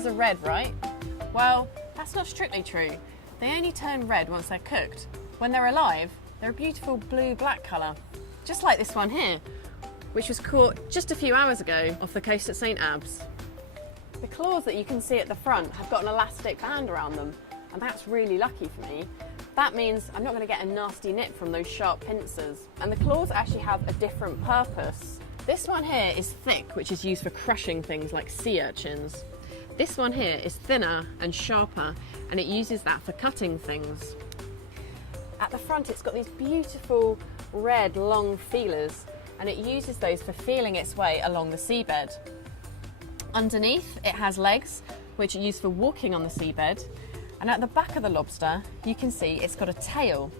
eyes are red, right? Well, that's not strictly true. They only turn red once they're cooked. When they're alive, they're a beautiful blue-black colour, just like this one here, which was caught just a few hours ago off the coast at St Abbs. The claws that you can see at the front have got an elastic band around them, and that's really lucky for me. That means I'm not going to get a nasty nip from those sharp pincers. And the claws actually have a different purpose. This one here is thick, which is used for crushing things like sea urchins. This one here is thinner and sharper, and it uses that for cutting things. At the front, it's got these beautiful red long feelers, and it uses those for feeling its way along the seabed. Underneath, it has legs, which are used for walking on the seabed. And at the back of the lobster, you can see it's got a tail.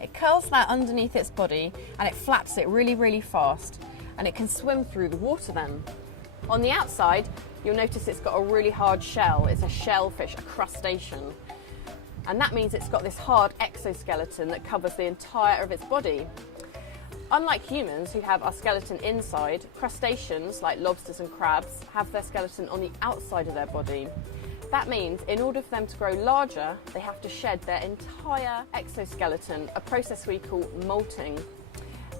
It curls that underneath its body, and it flaps it really, really fast, and it can swim through the water then. On the outside, you'll notice it's got a really hard shell. It's a shellfish, a crustacean. And that means it's got this hard exoskeleton that covers the entire of its body. Unlike humans, who have our skeleton inside, crustaceans, like lobsters and crabs, have their skeleton on the outside of their body. That means in order for them to grow larger, they have to shed their entire exoskeleton, a process we call molting.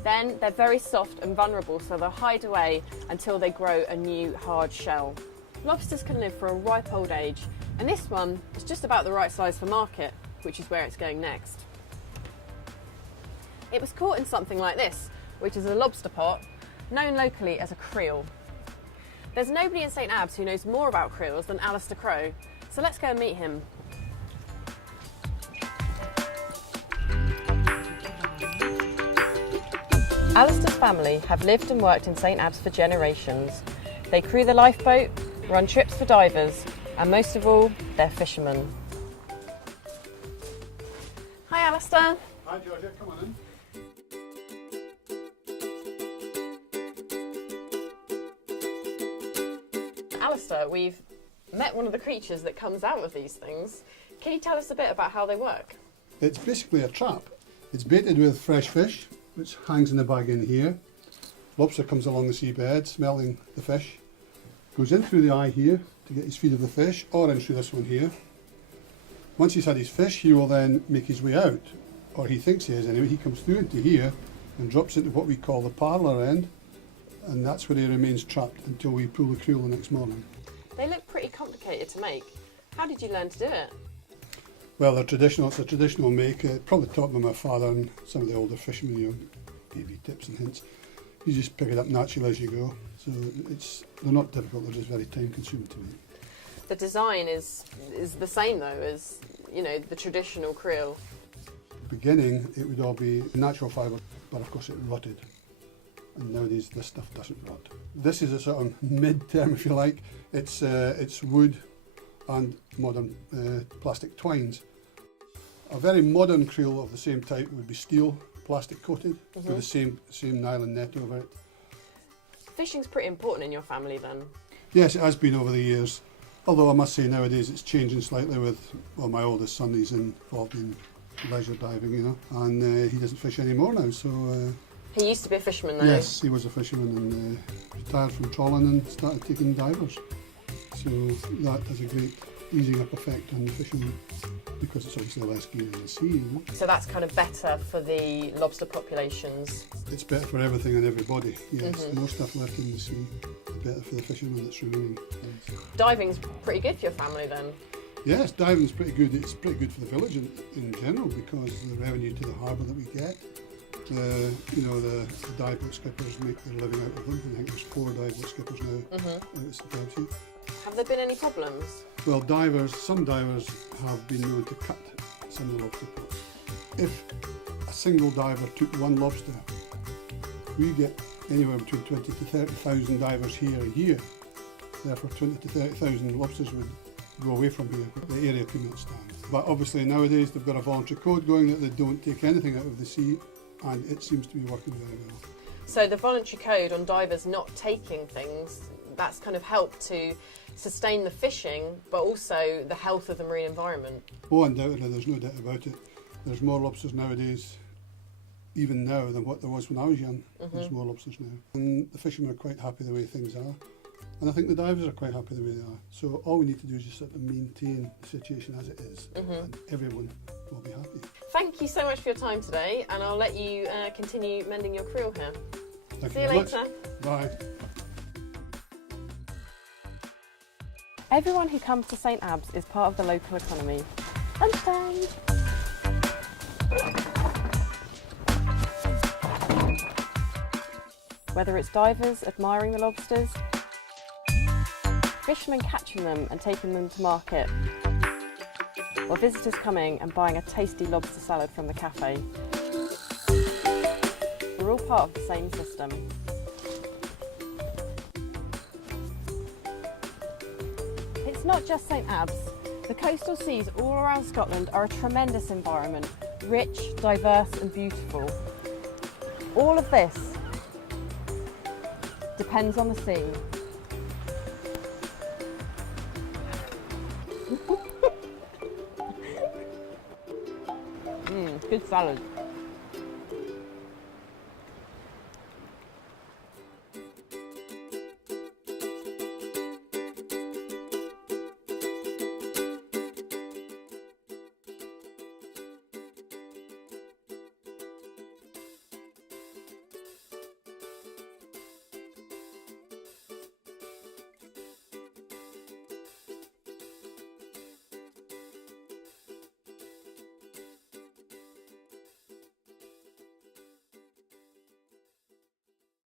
Then they're very soft and vulnerable, so they'll hide away until they grow a new hard shell. Lobsters can live for a ripe old age, and this one is just about the right size for market, which is where it's going next. It was caught in something like this, which is a lobster pot, known locally as a creel. There's nobody in St Abbs who knows more about creels than Alistair Crowe, so let's go and meet him. Alistair's family have lived and worked in St Abbs for generations. They crew the lifeboat, run trips for divers, and most of all, they're fishermen. Hi Alistair. Hi Georgia, come on in. Alistair, we've met one of the creatures that comes out of these things. Can you tell us a bit about how they work? It's basically a trap. It's baited with fresh fish, which hangs in the bag in here. Lobster comes along the seabed, smelling the fish, goes in through the eye here to get his feed of the fish, or in through this one here. Once he's had his fish, he will then make his way out, or he thinks he is anyway. He comes through into here and drops into what we call the parlour end, and that's where he remains trapped until we pull the creel the next morning. They look pretty complicated to make. How did you learn to do it? Well, they're traditional. It's a traditional make. Probably taught by my father and some of the older fishermen. You know, gave you tips and hints. You just pick it up naturally as you go. So they're not difficult. They're just very time consuming to make. The design is the same though as, you know, the traditional creel. Beginning, it would all be natural fibre, but of course it rotted. And nowadays this stuff doesn't rot. This is a sort of mid-term, if you like. It's wood and modern plastic twines. A very modern creel of the same type would be steel, plastic coated, with the same nylon net over it. Fishing's pretty important in your family then? Yes, it has been over the years. Although I must say nowadays it's changing slightly with, well, my oldest son, he's involved in leisure diving, you know, and he doesn't fish anymore now, so... He used to be a fisherman though? Yes, he was a fisherman and retired from trawling and started taking divers. So that has a great easing up effect on the fishermen, because it's obviously less gear in the sea, you know. So that's kind of better for the lobster populations? It's better for everything and everybody, yes. The more stuff left in the sea, the better for the fishermen that's remaining. Yes. Diving's pretty good for your family then? Yes, diving's pretty good. It's pretty good for the village in general, because the revenue to the harbour that we get. You know, the dive boat skippers make their living out of them. I think there's 4 dive boat skippers now out at St Abbs. Have there been any problems? Well, some divers have been known to cut some of the lobster pots. If a single diver took one lobster, we get anywhere between 20 to 30,000 divers here a year. Therefore 20 to 30,000 lobsters would go away from here. The area could not stand. But obviously nowadays they've got a voluntary code going that they don't take anything out of the sea, and it seems to be working very well. So the voluntary code on divers not taking things, that's kind of helped to sustain the fishing, but also the health of the marine environment? Oh, undoubtedly, there's no doubt about it. There's more lobsters nowadays, even now, than what there was when I was young. There's more lobsters now. And the fishermen are quite happy the way things are. And I think the divers are quite happy the way they are. So all we need to do is just sort of maintain the situation as it is, and everyone will be happy. Thank you so much for your time today, and I'll let you continue mending your creel here. Thank See you you very later. much. Bye. Everyone who comes to St Abbs is part of the local economy. Lunchtime! Whether it's divers admiring the lobsters, fishermen catching them and taking them to market, or visitors coming and buying a tasty lobster salad from the cafe, we're all part of the same system. It's not just St Abbs. The coastal seas all around Scotland are a tremendous environment, rich, diverse and beautiful. All of this depends on the sea. Good salad.